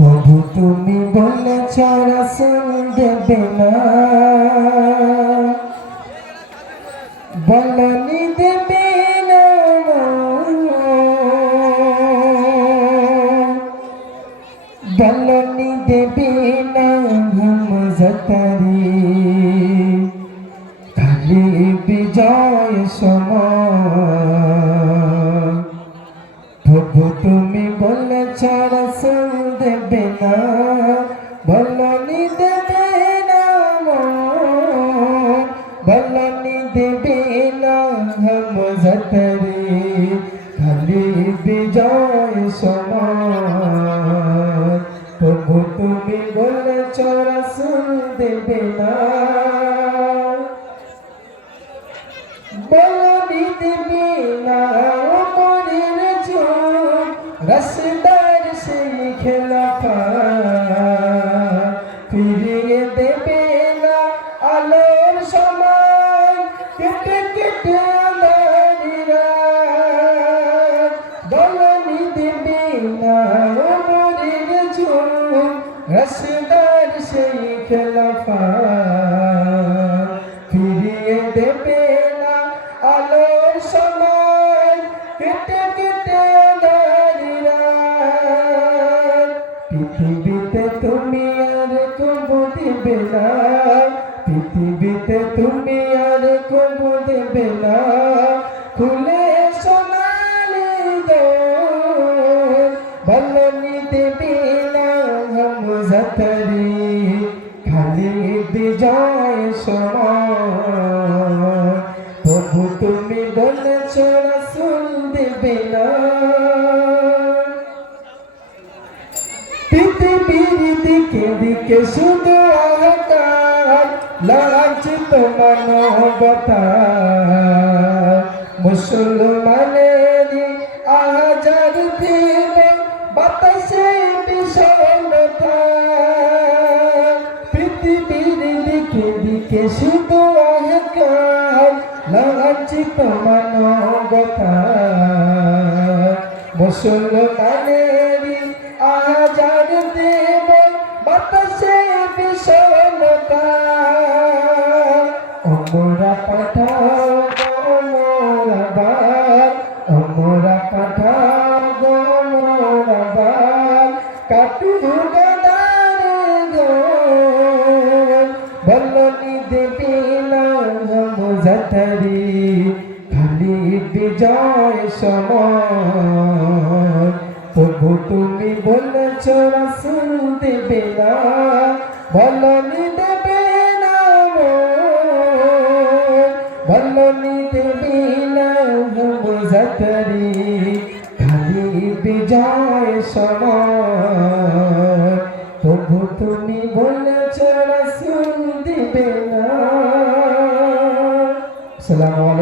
প্রভু তুমি বলেছ রাসূল দেবে না, বলনি দেবে না, বলনি দেবে না হামজাতারি খালি বিজয় সময়। প্রভু তুমি বলেছ রাসূল দেবে না, বলনি দেবে না, বলনি দেবে না হামজাতারি খালি বিজয় সময়। প্রভু তুমি বলেছ রাসূল দেবে না, বলনি দেবে না ওমরের যুগ রাসদার সেই খেলাফা ফিরিয়ে দেবে না আলোর সময় কেটে কেটে আঁধারিরা। বলনি দেবে না ওমরের যুগ রাসদার সেই খেলাফা ফিরিয়ে দেবে না আলোর সময় কেটে কেটে আঁধারিরা। পৃথিবীতে তুমি আর কবু দেবে না, পৃথিবীতে তুমি আর কবু দেবে না খুলে সোনালি দোর। বলনি দেবে না হামজাতারি খালি বিজয় সময়। প্রভু তুমি বলেছ রাসূল দেবে না, পৃথিবীর দিকে দিকে শুধু হাহাকার লাঞ্ছিত মানবতা। মুসলমানের আহাজার দিবে বাতাসে বিষণ্ণতা। পৃথিবীর দিকে দিকে শুধু হাহাকার লাঞ্ছিত মানবতা। মুসলমানের আহাজার দিবে বাতাসে বিষণ্ণতা। ওমরা পাঠাও মোরাবার, ওমরা পাঠাও মোরাবার কাটু গদার গোল। বলনি দেবে না হামজাতারি খালি বিজয় সময়। প্রভু তুমি বলেছ রাসূল দেবে না, বলনি দেবে না, বলনি দেবে না হামজাতারি খালি বিজয় সময়। প্রভু তুমি বলেছ রাসূল দেবে না। আসসালামু আলাইকুম।